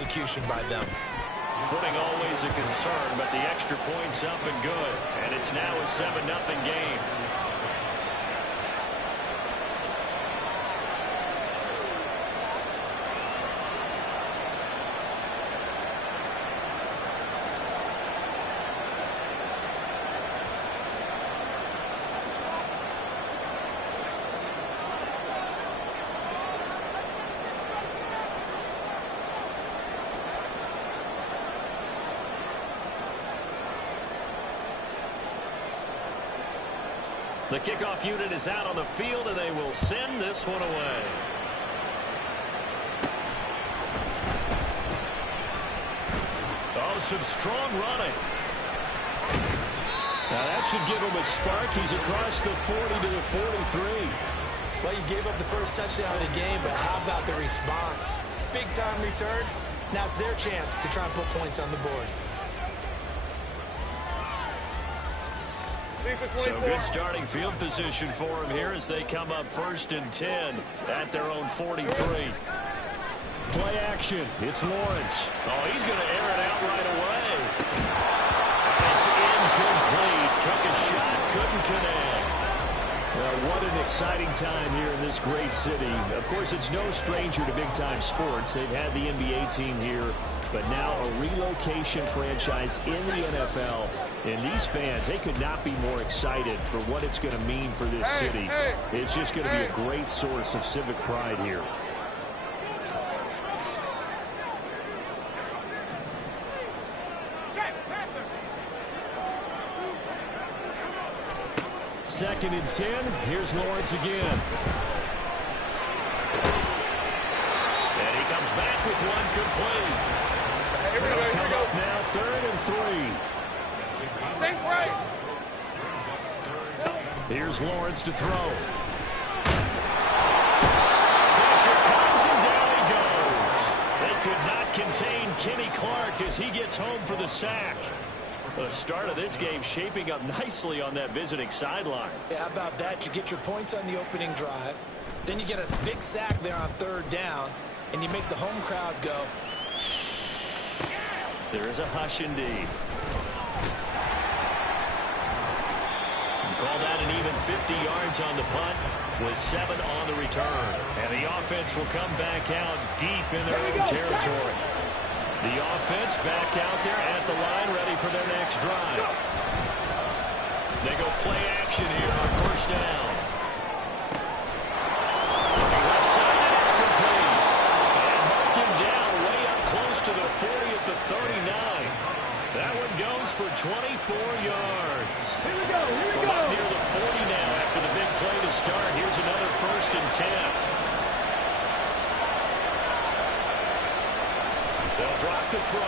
execution by them. Footing always a concern, but the extra point's up and good. And it's now a 7-0 game. The kickoff unit is out on the field, and they will send this one away. Oh, some strong running. Now that should give him a spark. He's across the 40 to the 43. Well, you gave up the first touchdown of the game, but how about the response? Big-time return. Now it's their chance to try and put points on the board. So good starting field position for him here as they come up 1st and 10 at their own 43. Play action. It's Lawrence. Oh, he's going to air it out right away. It's incomplete. Took a shot, couldn't connect. Well, what an exciting time here in this great city. Of course, it's no stranger to big-time sports. They've had the NBA team here, but now a relocation franchise in the NFL. And these fans, they could not be more excited for what it's going to mean for this city. It's just going to be a great source of civic pride here. Second and 10. Here's Lawrence again. And he comes back with one complete. They'll come up now 3rd and 3. Here's Lawrence to throw. Pressure comes and down he goes. They could not contain Kenny Clark as he gets home for the sack. The start of this game shaping up nicely on that visiting sideline. Yeah, how about that? You get your points on the opening drive. Then you get a big sack there on 3rd down, and you make the home crowd go. There is a hush indeed. Call that an even 50 yards on the punt with 7 on the return. And the offense will come back out deep in their own territory. The offense back out there at the line, ready for their next drive. They go play action here on 1st down. Left side, and it's complete. And mark him down way up close to the 40 at the 39. That one goes for 24 yards. Here we go. From up near the 40 now after the big play to start. Here's another 1st and 10. They'll drop the throw.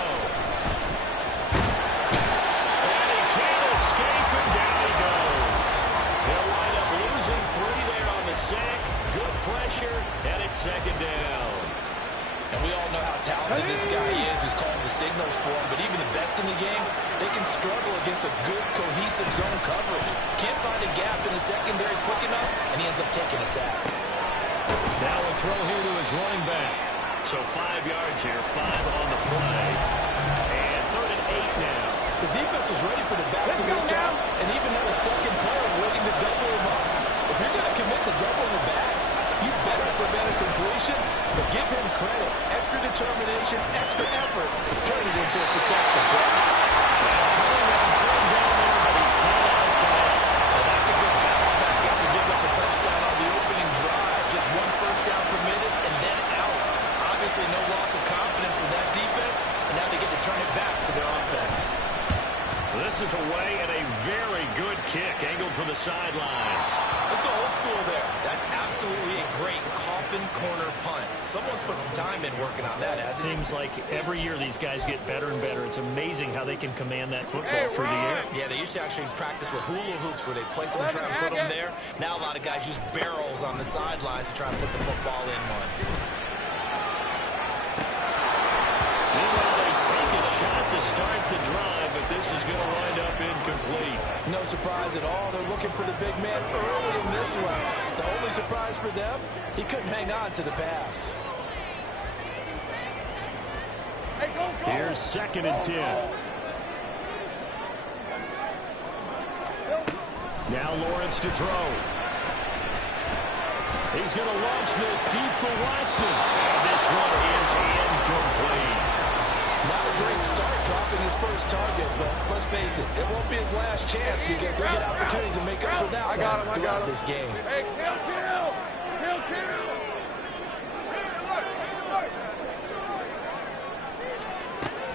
And he can't escape, and down he goes. They'll wind up losing 3 there on the sack. Good pressure, and it's 2nd down. And we all know how talented this guy is who's calling the signals for him, but even the best in the game, they can struggle against a good, cohesive zone coverage. Can't find a gap in the secondary quick enough, and he ends up taking a sack. Now a throw here to his running back. So 5 yards here, 5 on the play. And 3rd and 8 now. The defense was ready for the back to work out and even had a second player waiting to double him up. If you're going to commit to doubling the back, you better prevent a completion, but give him credit. Extra determination, extra effort, turn it into a successful play. That's really on 3rd down there, but he cannot connect. Well, that's a good bounce back after giving up a touchdown on the opening drive. Just 1 first down permitted and then out. Obviously no loss of confidence with that defense, and now they get to turn it back to their offense. This is away and a very good kick angled for the sidelines. Let's go old school there. That's absolutely a great coffin corner punt. Someone's put some time in working on that, hasn't it? Seems like every year these guys get better and better. It's amazing how they can command that football through the air. Yeah, they used to actually practice with hula hoops where they place them and try and put them there. Now a lot of guys use barrels on the sidelines to try and put the football in one. Meanwhile, they take a shot to start the drive, but this is going to wind up incomplete. No surprise at all. They're looking for the big man early in this one. The only surprise for them, he couldn't hang on to the pass. Here's 2nd and 10. Now Lawrence to throw. He's going to launch this deep for Watson. And this one is incomplete. Not a great start dropping his first target, but let's face it, it won't be his last chance because he'll get opportunities to make up for that one throughout this game. Hey, kill.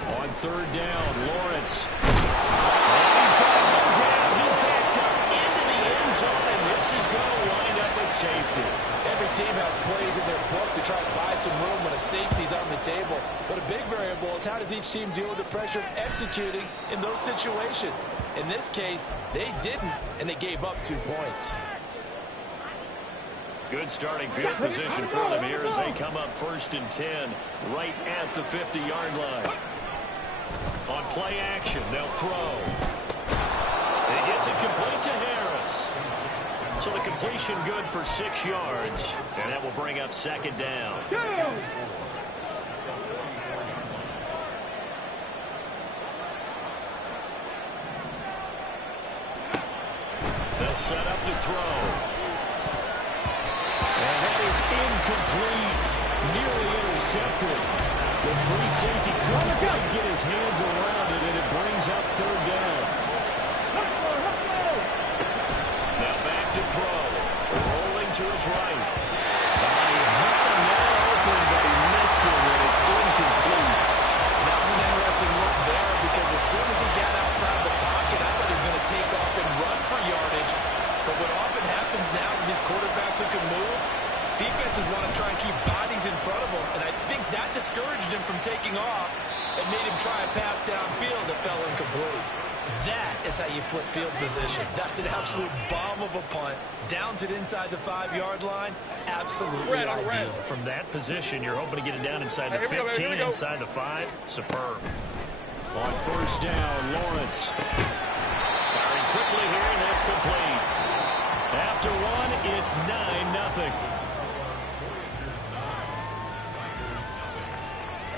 On 3rd down, Lawrence. And he's going to come down. He backed up into the end zone, and this is going to wind up a safety. Every team has plays in their book to try to buy some room when a safety's on the table. But a big variable is how does each team deal with the pressure of executing in those situations. In this case, they didn't, and they gave up 2 points. Good starting field position for them here as they come up 1st and 10, right at the 50-yard line. On play action, they'll throw. He gets it complete to Harris. So the completion good for 6 yards, and that will bring up 2nd down. They'll set up to throw. And that is incomplete. Nearly intercepted. The free safety couldn't quite get his hands around it, and it brings up 3rd down. Now back to throw. Rolling to his right. He had a man open, but he missed it, and it's incomplete. That was an interesting look there because as soon as he got outside the pocket, I thought he was going to take off and run for yardage. But what often happens now with these quarterbacks who can move, defenses want to try and keep bodies in front of them, and I think that discouraged him from taking off and made him try a pass downfield that fell incomplete. That is how you flip field position. That's an absolute bomb of a punt. Downs it inside the 5-yard line. Absolutely ideal. From that position, you're hoping to get it down inside the 15, inside the 5. Superb. On 1st down, Lawrence. Firing quickly here, and that's complete. After 1, it's 9-0.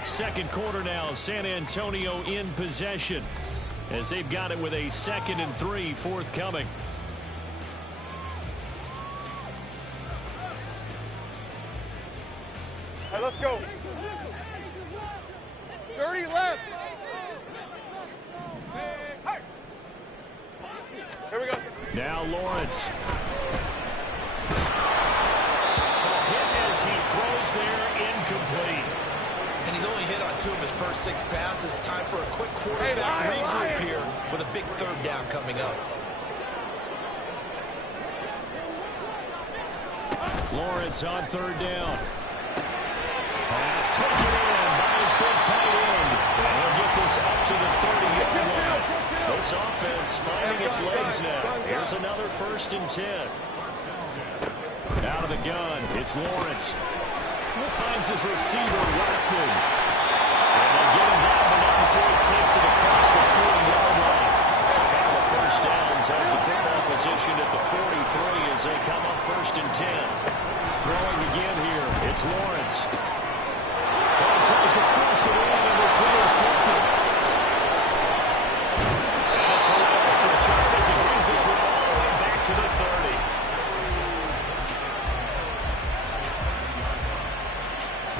Second quarter now, San Antonio in possession as they've got it with a 2nd and 3 forthcoming. All right, let's go. 30 left. Here we go. Now Lawrence. Hit as he throws there, incomplete. And he's only hit on 2 of his first 6 passes. Time for a quick quarterback regroup here with a big 3rd down coming up. Lawrence on 3rd down. Pass taken in by his big tight end. And he'll get this up to the 30-yard line. This offense finding its legs now. Here's another 1st and 10. Out of the gun, it's Lawrence. Finds his receiver, Watson. And they get him down, but not before he takes it across the 40-yard line. And the 1st downs has the football position at the 43 as they come up 1st and 10. Throwing again here, it's Lawrence. And he tries to force it in, and it's intercepted. And a terrific return as he brings this one all the way back to the 30.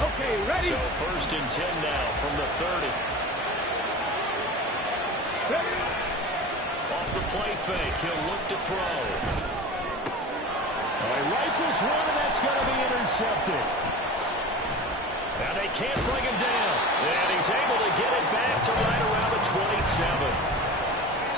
Okay, ready? So 1st and 10 now from the 30. Off the play fake, he'll look to throw. He rifles one, and that's going to be intercepted. And they can't bring him down. And he's able to get it back to right around the 27.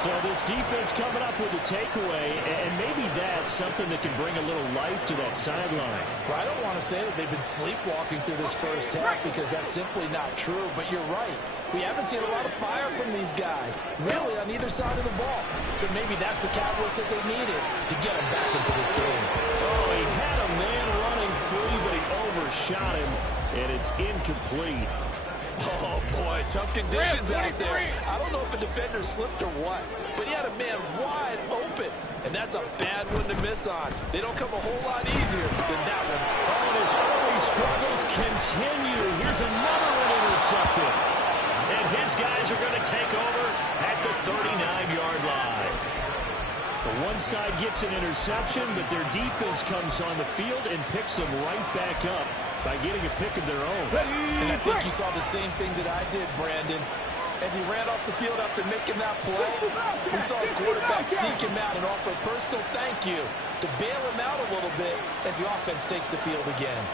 So this defense coming up with a takeaway, and maybe that's something that can bring a little life to that sideline. Well, I don't want to say that they've been sleepwalking through this first half because that's simply not true, but you're right. We haven't seen a lot of fire from these guys, really, on either side of the ball. So maybe that's the catalyst that they needed to get them back into this game. Oh, he had a man running free, but he overshot him, and it's incomplete. Oh, boy, tough conditions out there. I don't know if a defender slipped or what, but he had a man wide open, and that's a bad one to miss on. They don't come a whole lot easier than that one. Oh, and his early struggles continue. Here's another one intercepted. And his guys are going to take over at the 39-yard line. So one side gets an interception, but their defense comes on the field and picks them right back up by getting a pick of their own. And I think you saw the same thing that I did, Brandon. As he ran off the field after making that play, we saw his quarterback seek him out and offer a personal thank you to bail him out a little bit as the offense takes the field again.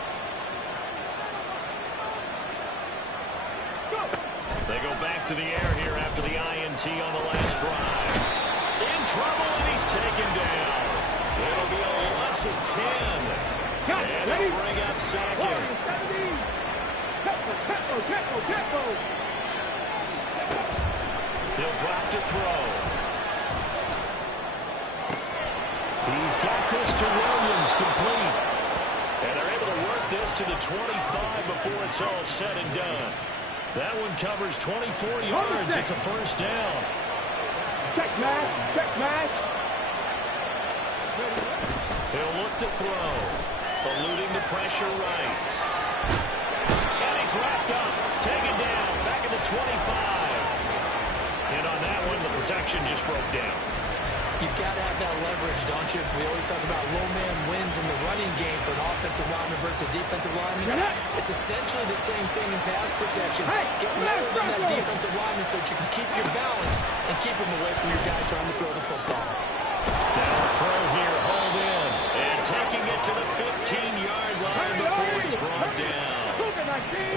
They go back to the air here after the INT on the last drive. In trouble, and he's taken down. It'll be a loss of 10. And it'll bring up second. He'll drop to throw. He's got this to Williams, complete. And they're able to work this to the 25 before it's all said and done. That one covers 24 yards. It's a first down. Check, man. Check, man. He'll look to throw. Eluding the pressure right. And he's wrapped up. Taken down. Back at the 25. And on that one, the protection just broke down. You've got to have that leverage, don't you? We always talk about low man wins in the running game for an offensive lineman versus a defensive lineman. It's essentially the same thing in pass protection. Get lower than that defensive lineman so that you can keep your balance and keep him away from your guy trying to throw the football. Now a throw here, hauled in. And taking it to the 15-yard line before he's brought down.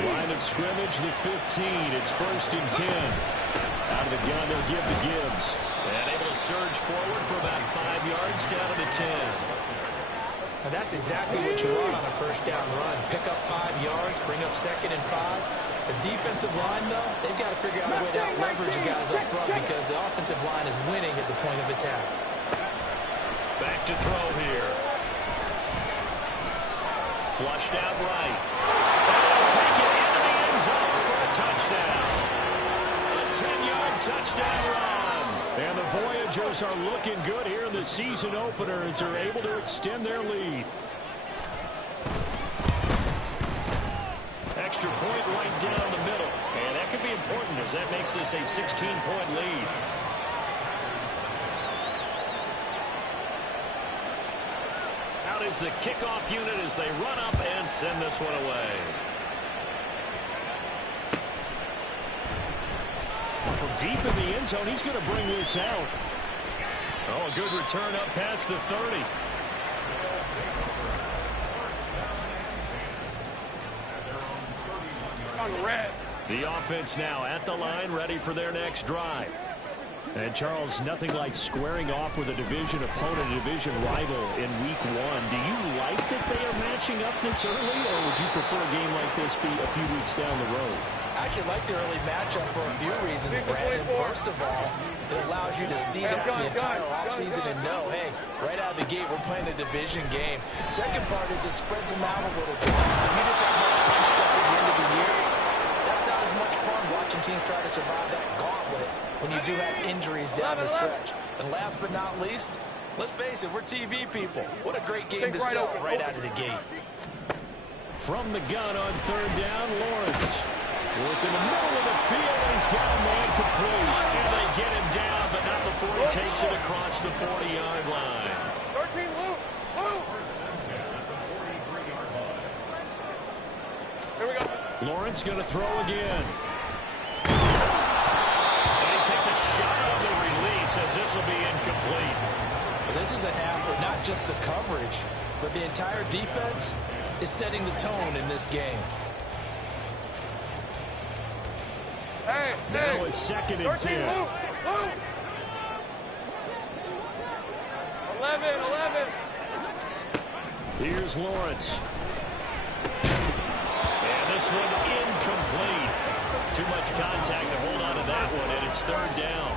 Line of scrimmage, the 15. It's first and 10. Out of the gun, they'll give to Gibbs. And able to surge forward for about 5 yards down to the 10. Now that's exactly what you want on a first down run. Pick up 5 yards, bring up 2nd and 5. The defensive line, though, they've got to figure out a way to out-leverage the guys up front because the offensive line is winning at the point of attack. Back to throw here. Flushed out right. And they'll take it into the end zone for a touchdown. A 10-yard touchdown run. And the Voyagers are looking good here in the season opener as they're able to extend their lead. Extra point right down the middle. And that could be important as that makes this a 16-point lead. Out is the kickoff unit as they run up and send this one away. From deep in the end zone, he's going to bring this out. Oh, a good return up past the 30. On red. The offense now at the line, ready for their next drive. And, Charles, nothing like squaring off with a division opponent, a division rival in week 1. Do you like that they are matching up this early, or would you prefer a game like this be a few weeks down the road? I actually like the early matchup for a few reasons, Brandon. First of all, it allows you to see that the entire offseason and know, hey, right out of the gate, we're playing a division game. Second part is it spreads them out a little bit. If you just have one punched up at the end of the year, that's not as much fun watching teams try to survive that gauntlet when you do have injuries down the stretch. And last but not least, let's face it, we're TV people. What a great game to sell right out of the gate. From the gun on third down, Lawrence. Work in the middle of the field, and he's got a man complete. And they get him down, but not before he takes it across the 40-yard line. 13, Luke. Here we go. Lawrence going to throw again. And he takes a shot on the release as this will be incomplete. Well, this is a half for not just the coverage, but the entire defense is setting the tone in this game. Hey, Now it's 2nd and 10. 13, Luke. 11. Here's Lawrence. And this one incomplete. Too much contact to hold on to that one, and it's third down.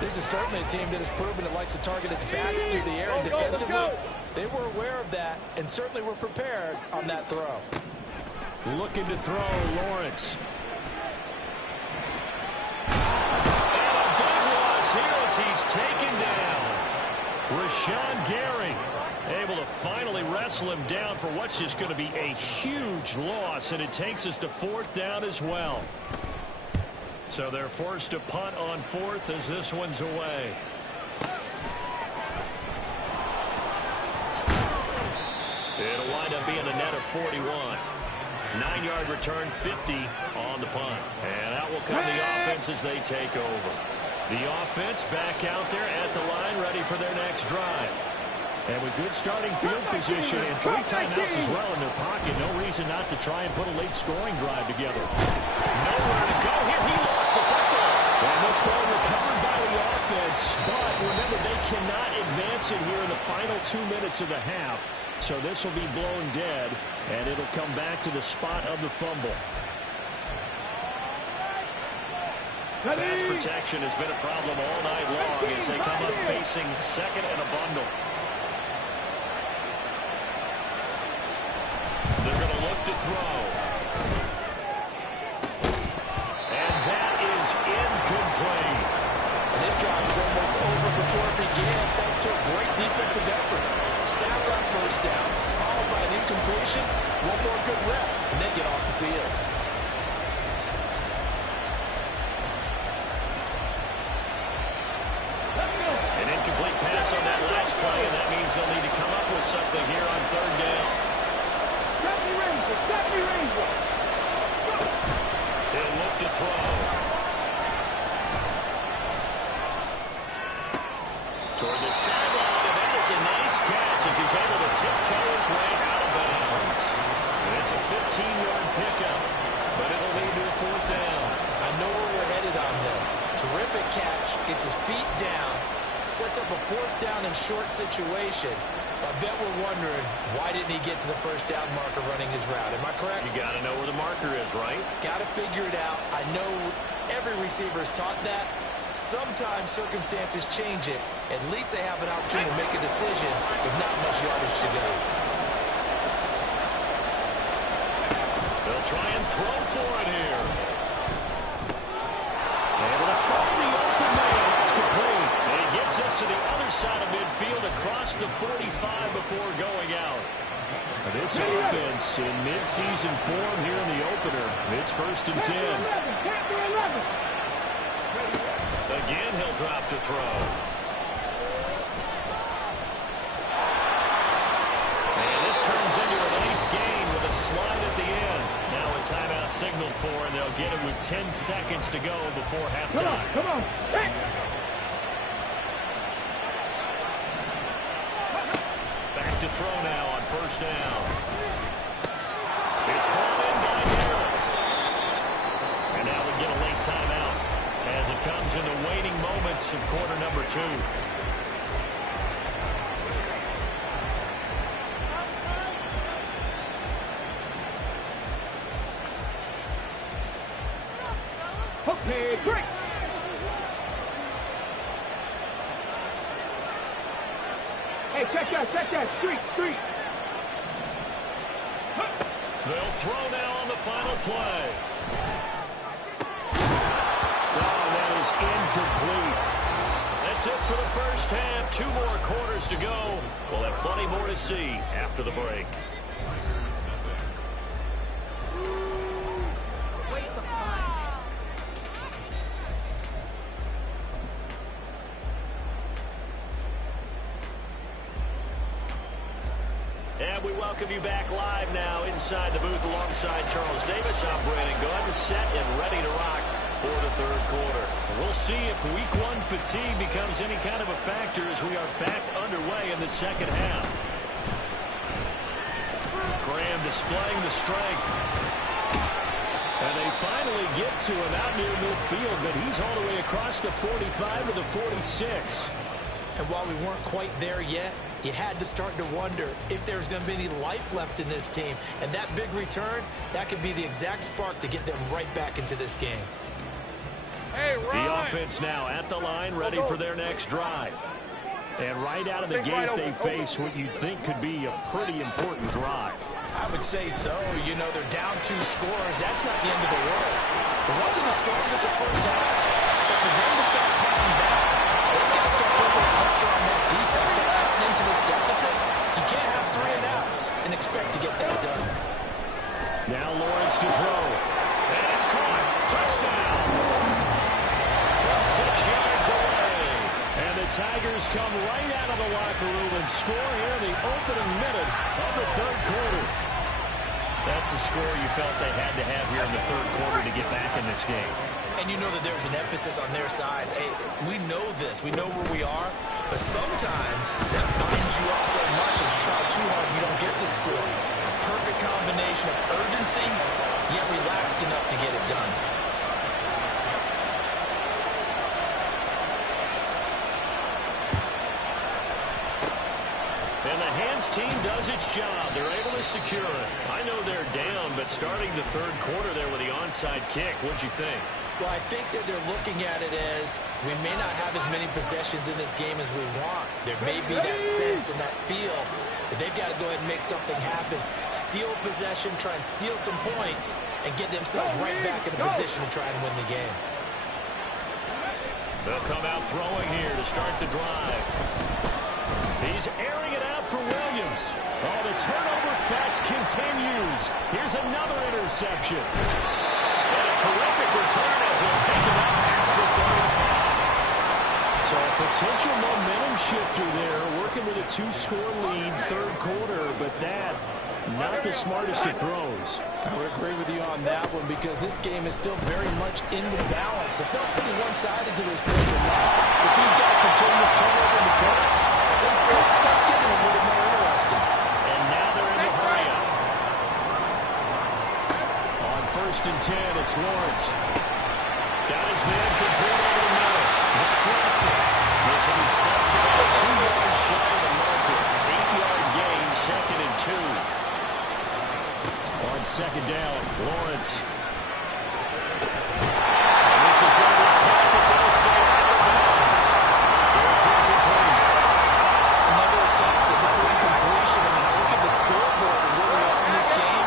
This is certainly a team that has proven it likes to target its backs through the air and defensively. They were aware of that and certainly were prepared on that throw. Looking to throw, Lawrence. He's taken down. Rashawn Gary able to finally wrestle him down for what's just going to be a huge loss, and it takes us to 4th down as well. So they're forced to punt on fourth as this one's away. It'll wind up being a net of 41. 9-yard return, 50 on the punt. And out will come the offense as they take over. The offense back out there at the line, ready for their next drive. And with good starting field position and 3 timeouts as well in their pocket, no reason not to try and put a late scoring drive together. Nowhere to go here. He lost the football. And this ball recovered by the offense. But remember, they cannot advance it here in the final 2 minutes of the half. So this will be blown dead, and it'll come back to the spot of the fumble. Pass protection has been a problem all night long as they come up facing second and a bundle. They're going to look to throw. And that is incomplete. And this drive is almost over before it began thanks to a great defensive effort. Sound on first down, followed by an incompletion, one more good rep, and they get off the field. An incomplete pass on that last play, and that means they'll need to come up with something here on third down. He'll look to throw. Toward the sideline, and that is a nice catch as he's able to tiptoe his way out of bounds. And it's a 15-yard pickup, but it'll lead to a fourth down. I know where we're headed on this. Terrific catch, gets his feet down, sets up a fourth down and short situation. I bet we're wondering, why didn't he get to the first down marker running his route? Am I correct? You got to know where the marker is, right? Got to figure it out. I know every receiver is taught that. Sometimes circumstances change it. At least they have an opportunity to make a decision with not much yardage to go. They'll try and throw for it here. Able to find the open man. It's complete. And he gets us to the other side of midfield across the 45 before going out. This offense in mid-season form here in the opener. It's 1st and 10. Again, he'll drop to throw. And this turns into a nice gain with a slide at the end. Now a timeout signaled for, and they'll get it with 10 seconds to go before halftime. Come on. Back to throw now on first down. It's brought in by Harris. And now we get a late timeout as it comes in the waning moments of quarter number 2. Okay, great. Hey, check that. Street. They'll throw now on the final play. Oh, that is incomplete. That's it for the first half. 2 more quarters to go. We'll have plenty more to see after the break. And we welcome you back live now inside the booth alongside Charles Davis. I'm Brandon Gunn, set and ready to rock for the third quarter. We'll see if week 1 fatigue becomes any kind of a factor as we are back underway in the second half. Graham displaying the strength. And they finally get to him out near midfield, but he's all the way across the 45 to the 46. And while we weren't quite there yet, you had to start to wonder if there's going to be any life left in this team. And that big return, that could be the exact spark to get them right back into this game. Hey, Ryan. The offense now at the line, ready for their next drive. And right out of the gate, they face what you'd think could be a pretty important drive. I would say so. You know, they're down 2 scores. That's not the end of the world. It wasn't the strongest at first half, but for them to start climbing back, they've got to start putting pressure on that defense, start cutting into this deficit. You can't have 3 and outs and expect to get that done. Now Lawrence to throw. And it's caught. Touchdown. Tigers come right out of the locker room and score here in the opening minute of the third quarter. That's a score you felt they had to have here in the third quarter to get back in this game. And you know that there's an emphasis on their side. Hey, we know this. We know where we are. But sometimes that binds you up so much that you try too hard, you don't get this score. A perfect combination of urgency, yet relaxed enough to get it done. And the hands team does its job. They're able to secure it. I know they're down, but starting the third quarter there with the onside kick, what'd you think? Well, I think that they're looking at it as we may not have as many possessions in this game as we want. There may be that sense and that feel that they've got to go ahead and make something happen. Steal possession, try and steal some points, and get themselves right back in a position to try and win the game. They'll come out throwing here to start the drive. He's airing it out for Williams. Oh, the turnover fest continues. Here's another interception. And a terrific return as he'll take it up past the 35. So a potential momentum shifter there, working with a 2-score lead, third quarter, but that, not the smartest of throws. I would agree with you on that one because this game is still very much in the balance. It felt pretty one-sided to this point, but now, if these guys can turn this turnover into points, things could start getting a little more interesting. And now they're in the hurry-up. On 1st and 10, it's Lawrence. Got his man complete over the middle. That's Watson. This will be stopped about 2 yards shy of the marker. 8-yard gain, 2nd and 2. On 2nd down, Lawrence. And this is going to be caught, but they'll say out of bounds. So it's incomplete. Another attempt, another incompletion. And when I look at the scoreboard and where we are in this game,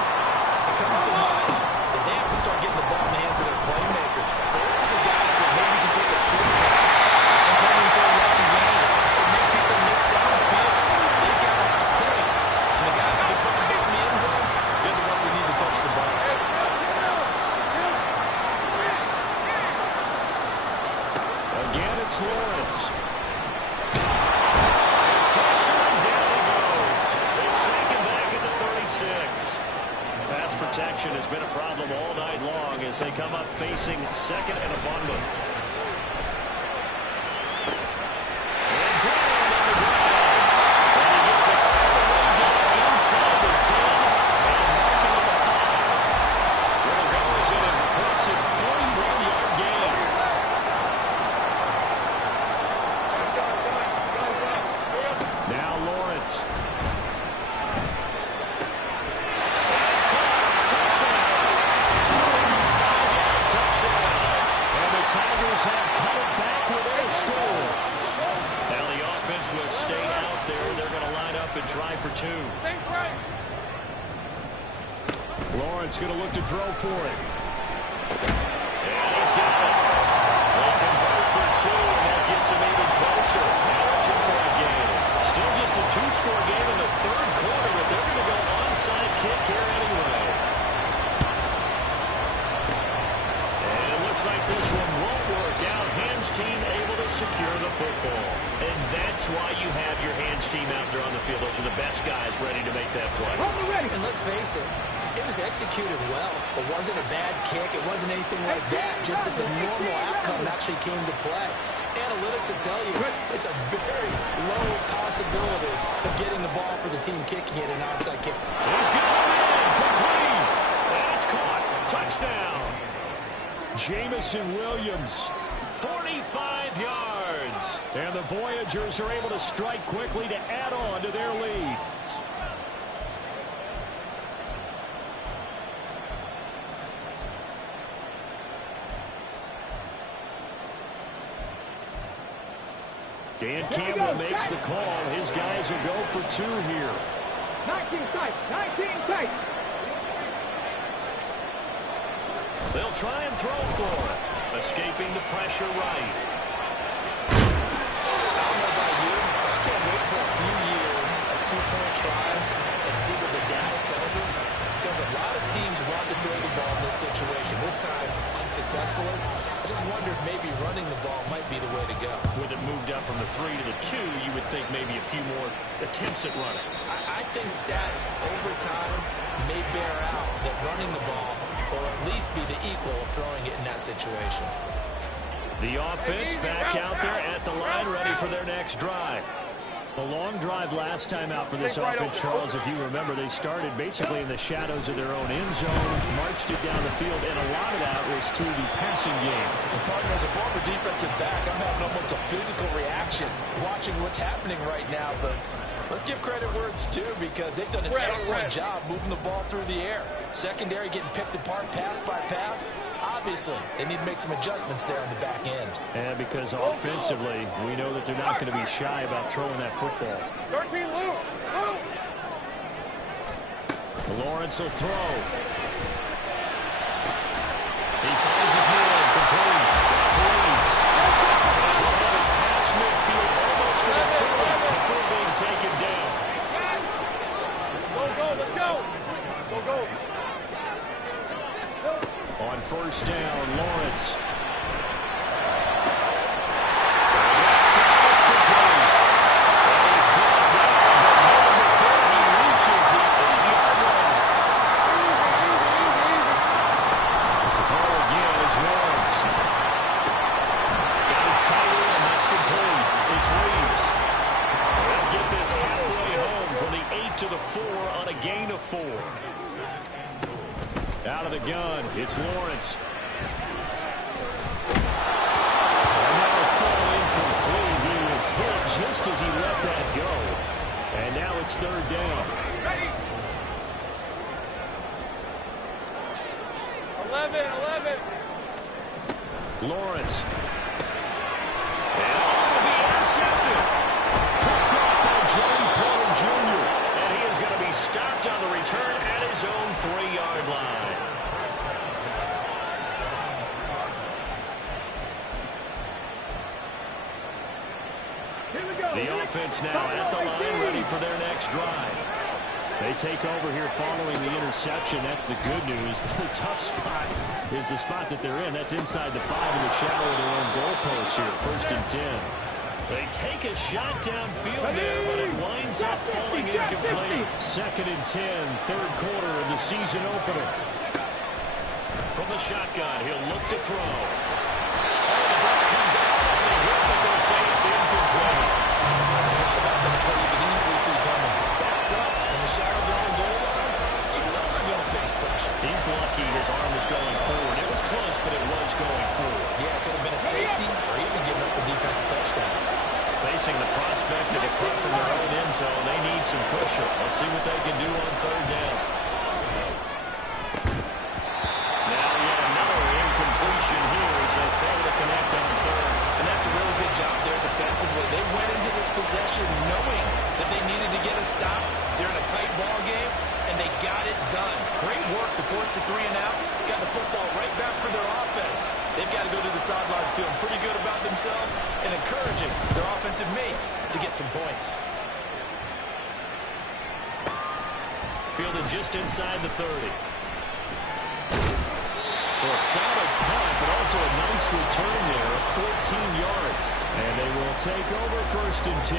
it comes to mind that they have to start getting the ball in the hands of their playmakers. Throw it to the guys that maybe can take a short pass and turn into a long game or make people miss downfield. They've got to have points. And the guys who can put the ball in the end zone, they're the ones that need to touch the ball. Again, it's Lawrence. Pressure, and down he goes. They sack him back at the 36. Pass protection has been a problem all night long as they come up facing 2nd and abundant. And Brown on the ground. And he gets it all the way down inside the 10 and marking at the 5. Well, that was an impressive 41-yard gain. Now Lawrence. That's caught. Touchdown. 45-yard touchdown. And the Tigers have cut it back with their score. Now the offense will stay out there. They're going to line up and try for 2. Lawrence going to look to throw for it. And he's got it. They convert for 2, and that gets him even closer. Now a 2-point game. Still just a 2-score game in the third quarter, but they're going to go onside kick here anyway. And it looks like this one won't work out. Hands team able to secure the football. And that's why you have your hands team out there on the field. Those are the best guys ready to make that play. And let's face it, it was executed well. It wasn't a bad kick. It wasn't anything like that. Just that the normal outcome actually came to play. Analytics will tell you it's a very low possibility of getting the ball for the team kicking it an onside kick. He's going in. Complete. And it's caught. Touchdown. Jamison Williams. 45 yards. And the Voyagers are able to strike quickly to add on to their lead. Dan Campbell makes the call. His guys will go for 2 here. 19 tight, 19 tight. They'll try and throw for it. Escaping the pressure right. I don't know about you, but I can't wait for a few years of 2 extra-point tries and see what the data tells us? Because a lot of teams want to throw the ball in this situation. This time, unsuccessfully. I just wondered maybe running the ball might be the way to go. With it moved up from the 3 to the 2, you would think maybe a few more attempts at running. I think stats over time may bear out that running the ball will at least be the equal of throwing it in that situation. The offense back out there at the line, ready for their next drive. A long drive last time out for this offense, Charles. If you remember, they started basically in the shadows of their own end zone, marched it down the field, and a lot of that was through the passing game. Well, partner, as a former defensive back, I'm having almost a physical reaction watching what's happening right now, but let's give credit where it's due because they've done an excellent job moving the ball through the air. Secondary getting picked apart pass by pass. Obviously, they need to make some adjustments there on the back end. And because offensively, we know that they're not going to be shy about throwing that football. 13, Luke. Lawrence will throw. He finds his man, complete. That's Reeves. Past midfield, almost to the 40 before being taken down. Go, let's go. Go. On first down, Lawrence. To the 4 on a gain of 4. Out of the gun, it's Lawrence. And now a fall incomplete. He was hit just as he let that go. And now it's third down. 11. Lawrence. And all will be intercepted. Picked up by Joey Porter Jr. Going to be stopped on the return at his own 3-yard line. Here we go. The offense now at the line, ready for their next drive. They take over here following the interception. That's the good news. The tough spot is the spot that they're in. That's inside the 5 in the shadow of their own goalpost here. First and 10. They take a shot downfield there, but it winds up falling incomplete. Second and 10, third quarter of the season opener. From the shotgun, he'll look to throw. Oh, the ball comes out of the hit, but they'll say it's incomplete. There's a lot about that play you can easily see coming. Backed up in the shadow of their own goal line, you know they're going to face pressure. He's lucky his arm was going forward. It was close, but it was going forward. Yeah, it could have been a safety or even giving up a defensive touchdown. Facing the prospect of a punt from their own end zone, they need some pressure. Let's see what they can do on third down. Now yet another incompletion here as they fail to connect on third. And that's a really good job there defensively. They went into this possession knowing that they needed to get a stop. They're in a tight ball game, and they got it done. Great work to force the 3 and out. Got the football right back for their offense. They've got to go to the sidelines feeling pretty good about themselves and encouraging their offensive mates to get some points. Fielded just inside the 30. Well, a solid punt, but also a nice return there of 14 yards. And they will take over first and 10.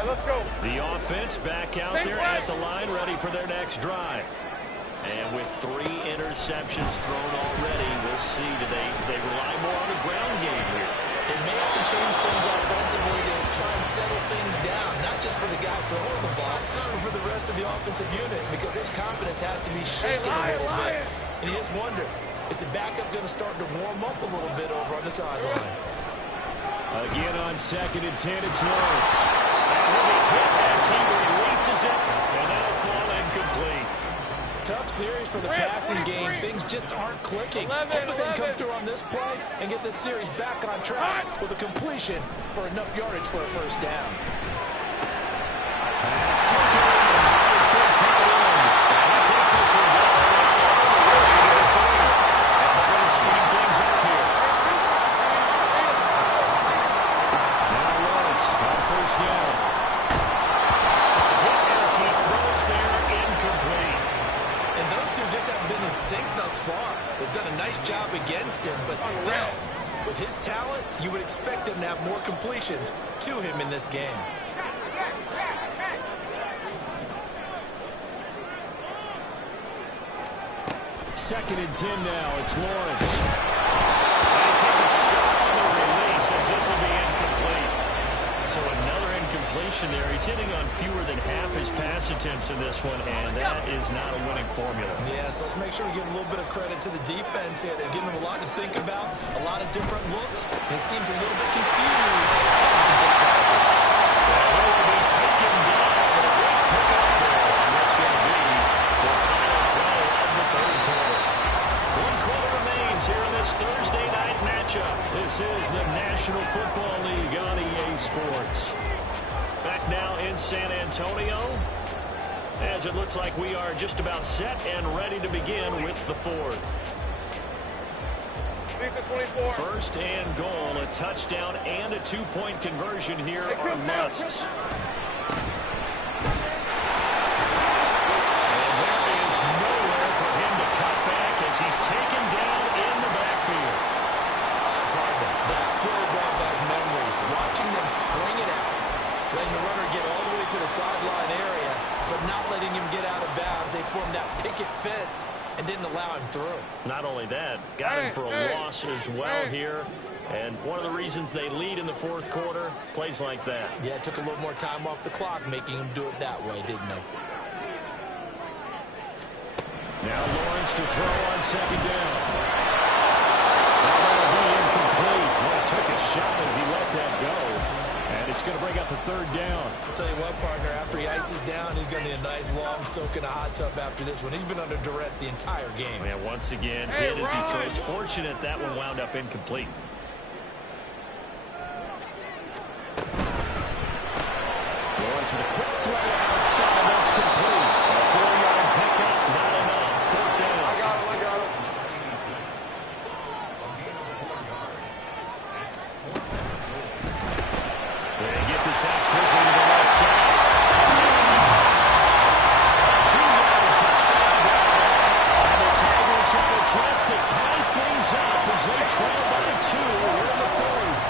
Let's go. The offense back out there at the line, ready for their next drive. And with 3 interceptions thrown already, we'll see, do they rely more on the ground game here? They may have to change things offensively to try and settle things down, not just for the guy throwing the ball, but for the rest of the offensive unit, because his confidence has to be shaken a little bit. And you just wonder, is the backup going to start to warm up a little bit over on the sideline? Again on second and 10, it's Lawrence. And he'll be hit as he releases it, and that'll fall incomplete. Tough series for the passing game. Things just aren't clicking. Hopefully they can come through on this play and get this series back on track with a completion for enough yardage for a first down. Pass taken in. It's been tied in. He takes this one down. And they're going to speed things up here. consistent, but still, with his talent, you would expect him to have more completions to him in this game. Second and 10 now. It's Lawrence. And he takes a shot on the release as this will be incomplete. So another incompletion there. He's hitting on fewer than half his pass attempts in this one, and that is not a winning formula. Yeah, so let's make sure we give a little bit of credit to the defense here. They're giving him a lot to think about, a lot of different looks, and he seems a little bit confused trying to complete passes. Well, he will be taken down with a big pickup there, and that's going to be the final play of the third quarter. 1 quarter remains here in this Thursday night matchup. This is the National Football League on EA Sports. Back now in San Antonio, as it looks like we are just about set and ready to begin with the fourth. 24. First and goal, a touchdown and a 2-point conversion here are musts. And there is nowhere for him to cut back as he's taken down in the backfield. Pardon, that play brought back memories, watching them string it out, letting the runner get all the way to the sideline area, but not letting him get out of bounds. They formed that picket fence and didn't allow him through. Not only that, got him for a loss as well here. And one of the reasons they lead in the fourth quarter, plays like that. Yeah, it took a little more time off the clock, making him do it that way, didn't they? Now Lawrence to throw on second down. That'll be incomplete. Well, took a shot as he let that go. And it's going to bring up the third down. I'll tell you what, partner, after he ices down, he's going to need a nice long soak in a hot tub after this one. He's been under duress the entire game. And once again, hit as he throws. Fortunate that one wound up incomplete. Lawrence with a quick throw outside. That's complete. A 4-yard pickup, not enough. Fourth down. I got him. They get this out quickly to the left side. Touchdown! 2-yard touchdown. And the Tigers have a chance to tie things up as they trail by 2 here in the fourth.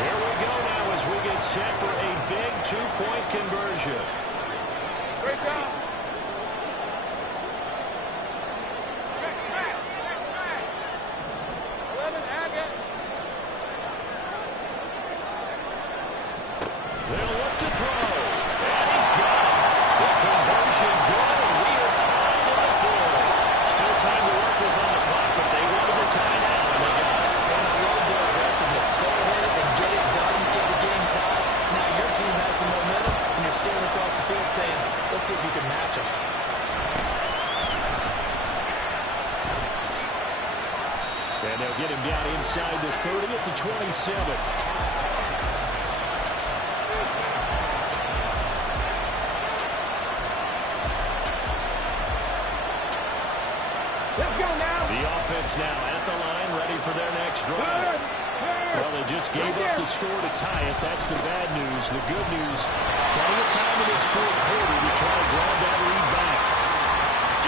Here we go now as we get set for a big 2-point conversion. Great job. They'll look to throw. And he's got it. The conversion good, and we are tied in the fourth. Still time to work with on the clock, but they wanted the tie now, and they got it. And I love their aggressiveness. Go ahead and get it done, get the game tied. Now your team has the momentum, and you're staring across the field saying, let's see if you can match us. And they'll get him down inside the 30 at the 27. Let's go now. The offense now at the line, ready for their next drive. Well, they just gave up the score to tie it. That's the bad news. The good news, plenty of time in this fourth quarter to try to grab that lead back.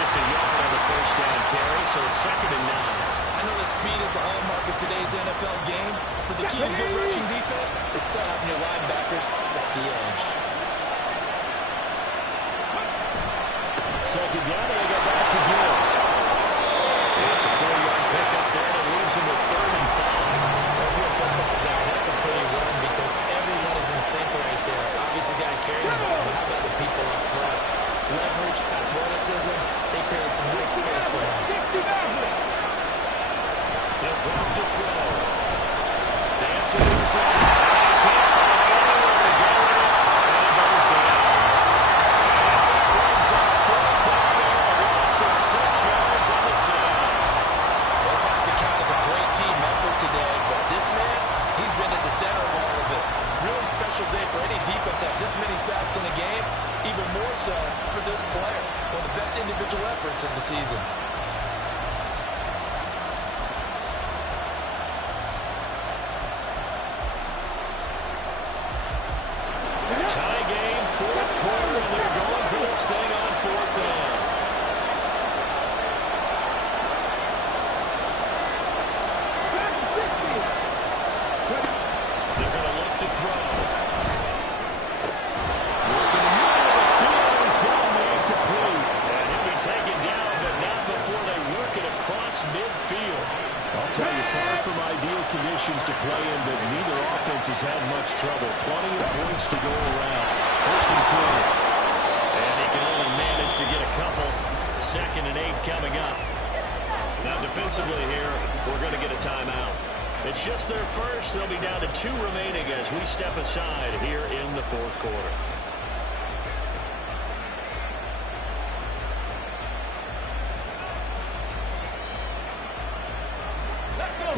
Just a yard on the first down carry, so it's 2nd and 9. I know that speed is the hallmark of today's NFL game, but the key to good rushing defense is still having your linebackers set the edge. Second down, and they go back to Gibbs. It's a 4-yard pickup there, and it leaves him with 3rd and 5. If you're a football guy, that's a pretty run because everyone is in sync right there. Obviously got to carry the ball, but how about the people up front? Leverage, athleticism, they created some nice space for him. He'll drop to throw. Dancing to his left. Can't find anywhere to go. And he goes down. And that brings up 4th down there. A loss of 6 yards on the side. Well, this has to count as a great team effort today, but this man, he's been at the center of all of it. Really special day for any defense to have this many sacks in the game, even more so for this player. One of the best individual efforts of the season. Tie game, 4th quarter, and they're going for this thing on 4th down. has had much trouble. Plenty of points to go around. First and 10. And he can only manage to get a couple. 2nd and 8 coming up. Now defensively here, we're going to get a timeout. It's just their first. They'll be down to 2 remaining as we step aside here in the 4th quarter.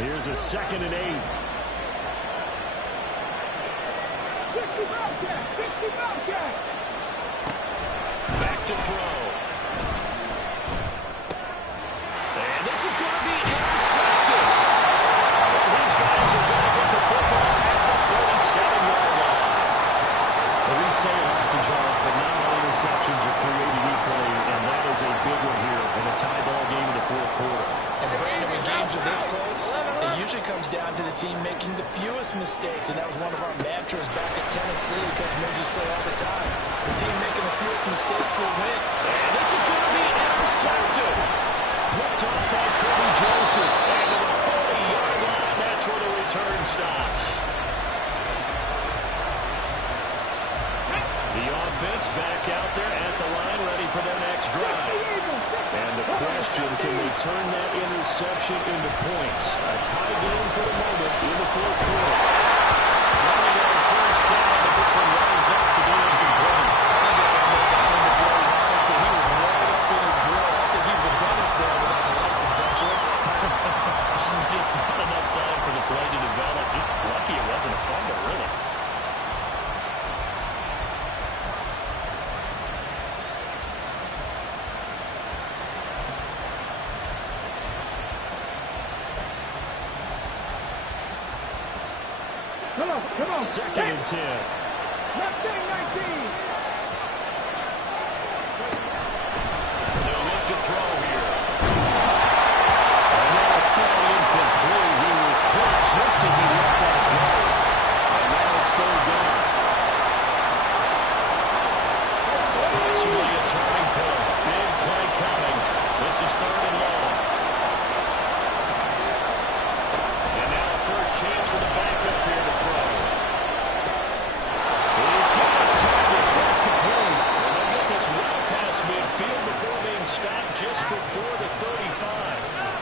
Here's a 2nd and 8. Back to throw. And this is going to be intercepted. These guys are going to get the football at the 37-yard line. Well, we say it often, Charles, but not all interceptions are created equally, and that is a big one here in a tie ball game in the 4th quarter. And Brandon, when games are this close, it usually comes down to the team making the fewest mistakes, and that was one of our mantras back at Tennessee. Coach Mills used to say all the time, the team making the fewest mistakes will win. And this is going to be intercepted. Flipped off by Kirby Joseph. And to the 40-yard line, that's where the return stops. The offense back out there at the line, ready for their next drive. And the question, can they turn that interception into points? A tie game for the moment in the 4th quarter. Running on first down, but this one winds up to be incomplete. He was right up in his grill. I think he was a dentist there without a license, don't you? Just not enough time for the play to develop. Just lucky it wasn't a fumble, really. Come on. 2nd and 10. 19. They'll look to throw here. And now throw incomplete. He was hit just as he let that go. And now it's 3rd down. Possibly a turning point. Big play coming. This is 3rd and long. And now a first chance for the backup here to throw. He's got his target. That's complete. And they'll get this well past midfield before being stopped just before the 35.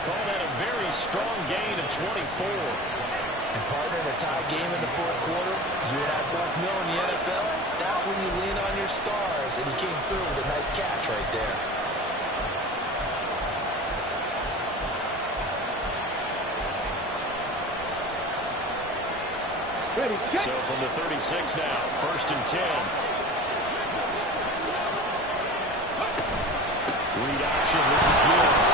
Call that a very strong gain of 24. And partner, in a tie game in the 4th quarter, you and I both know in the NFL, that's when you lean on your stars, and he came through with a nice catch right there. So from the 36 now, 1st and 10. Read option. This is Gibbs.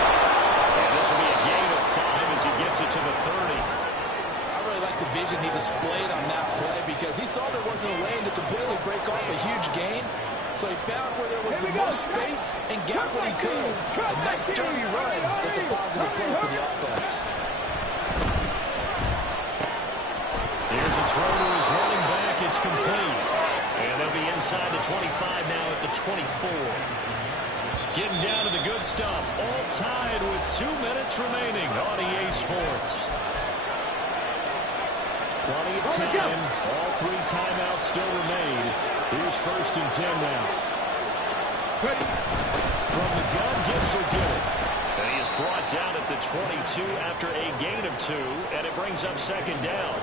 And this will be a gain of 5 as he gets it to the 30. I really like the vision he displayed on that play because he saw there wasn't a lane to completely break off a huge gain. So he found where there was the most space and got what he could. A nice dirty run. That's a positive play for the offense. Here's a throw to his running back. It's complete. And they'll be inside the 25 now at the 24. Getting down to the good stuff. All tied with 2 minutes remaining on EA Sports. Plenty of time. All 3 timeouts still remain. Here's 1st and 10 now. From the gun, Gibbs will get it. And he is brought down at the 22 after a gain of 2. And it brings up 2nd down.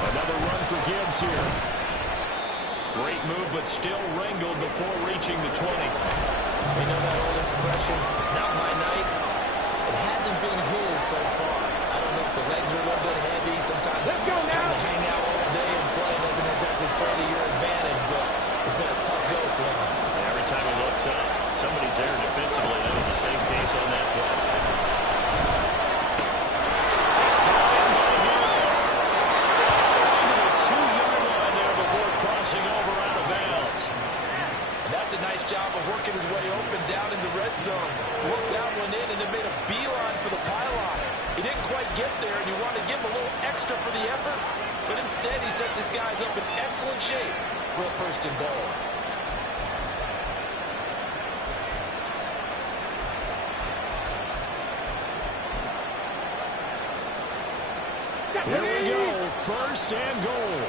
Another run for Gibbs here. Great move, but still wrangled before reaching the 20. You know that old expression, it's not my night? It hasn't been his so far. I don't know if the legs are a little bit heavy. Sometimes having to hang out all day and play doesn't exactly play to your advantage, but it's been a tough go for him. Every time he looks up, somebody's there defensively. That was the same case on that play. It's brought in by Harris. Into the 2-yard line there before crossing over out of bounds. And that's a nice nice job of working his way open down in the red zone. Worked that one in and then made a beeline for the pylon. He didn't quite get there, and you want to give him a little extra for the effort, but instead he sets his guys up in excellent shape for a first and goal. Here we go, first and goal.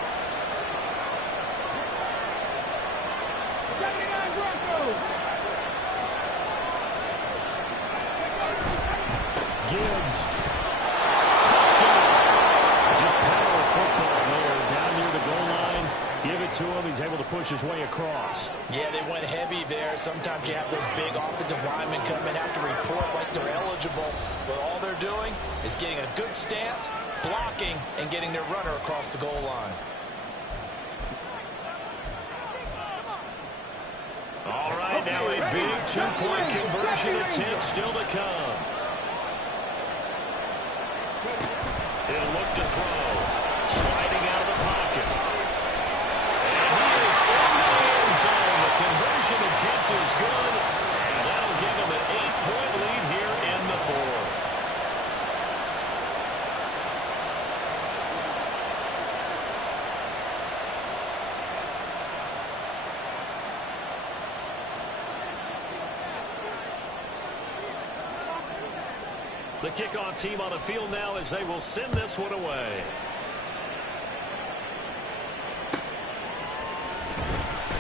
Gibbs. Touchdown. Just power football there down near the goal line. Give it to him. He's able to push his way across. Yeah, they went heavy there. Sometimes you have those big offensive linemen come in, have to report like they're eligible. But all they're doing is getting a good stance, blocking, and getting their runner across the goal line. All right, now a big two-point conversion attempt still to come. He'll look to throw. Sliding out of the pocket. And he is in the end zone. The conversion attempt is good. And that'll give him an 8-point lead here in the fourth. The kickoff team on the field now as they will send this one away.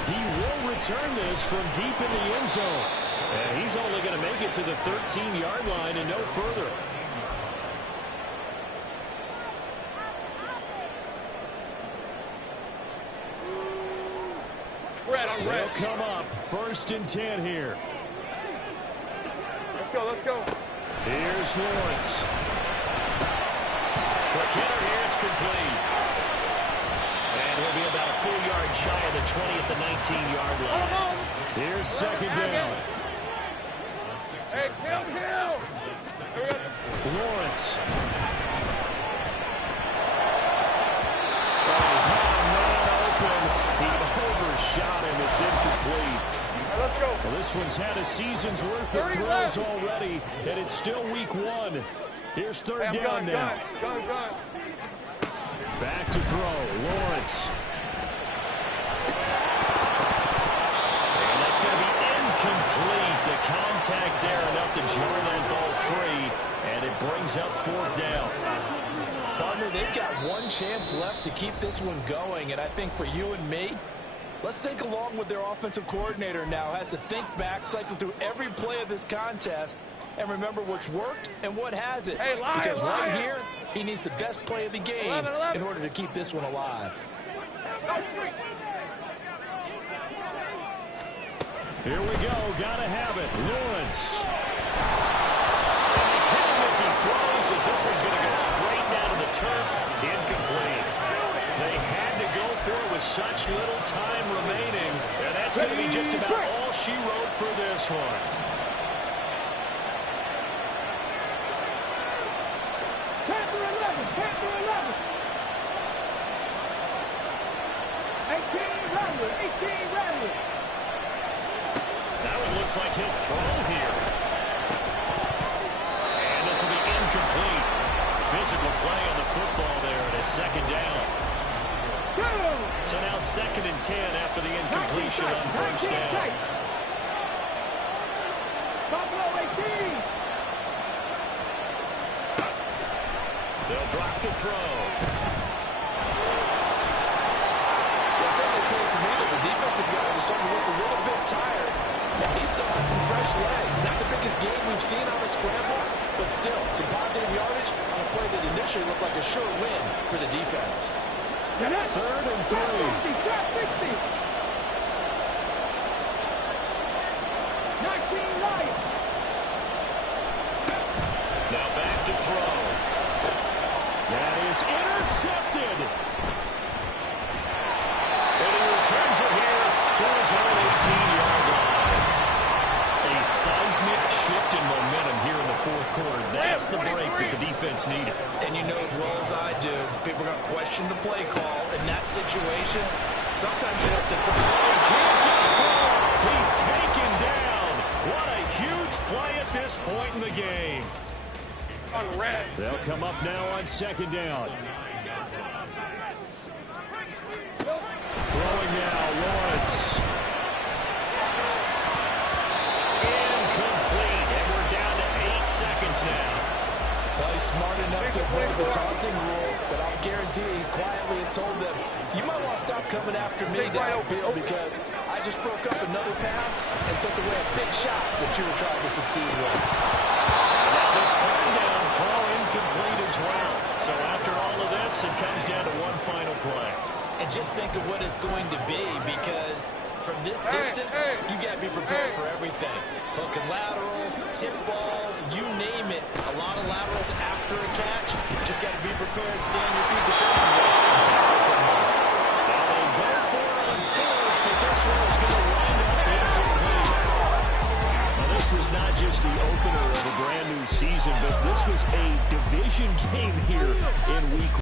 He will return this from deep in the end zone. And he's only going to make it to the 13-yard line and no further. They'll come up first and 10 here. Let's go, let's go. Here's Lawrence. For Kenner here, it's complete. And he'll be about a full yard shy of the 20 at the 19-yard line. Here's second down. Hey, Hill. Lawrence. He overshot him. It's incomplete. Let's go. Well, this one's had a season's worth of throws already, and it's still week one. Here's third down now. Gun. Back to throw. Lawrence. And that's going to be incomplete. The contact there enough to jar that ball free, and it brings up fourth down. Partner, they've got one chance left to keep this one going, and I think for you and me, let's think along with their offensive coordinator now. Has to think back, cycle through every play of this contest, and remember what's worked and what hasn't. Hey, because right here, he needs the best play of the game 11. in order to keep this one alive. Here we go. Gotta have it. Lawrence. And they hit him as he throws, as this one's going to go straight down to the turf. Incomplete. They had to go for it with such little time remaining, and that's going to be just about all she wrote for this one. Panther 11. 18 Rattler. That one looks like he'll throw here. And this will be incomplete. Physical play on the football there, and it's second down. So now second and 10 after the incompletion on first down. Buffalo 18. They'll drop to throw. Well, certainly appears to me that the defensive guys are starting to look a little bit tired. And he still has some fresh legs. Not the biggest game we've seen on a scramble, but still some positive yardage on a play that initially looked like a sure win for the defense. Third and 3. Now back to throw. That is intercepted. And he returns it here to his own 18-yard line. A seismic shift in momentum here in the fourth quarter. That's the break that the defense needed. And you know as well as I do, people are going to question the play call in that situation. Sometimes you have to... He can't get through. He's taken come up now on second down. Throwing now, Lawrence. Incomplete, and we're down to 8 seconds now. Well, he's smart enough to avoid the taunting rule, but I'll guarantee he quietly has told them, you might want to stop coming after me downfield because I just broke up another pass and took away a big shot that you were trying to succeed with. Now the third down throw incomplete as well. So after all of this, it comes down to one final play. And just think of what it's going to be, because from this distance, you got to be prepared for everything. Hook and laterals, tip balls, you name it. A lot of laterals after a catch. Just got to be prepared, stand your feet defensively, and tackle somebody. Now they go for it on fourth, but this one is going to wind up incomplete. Now, this was not just the opener of a brand new season, but this was a division game here in week 1.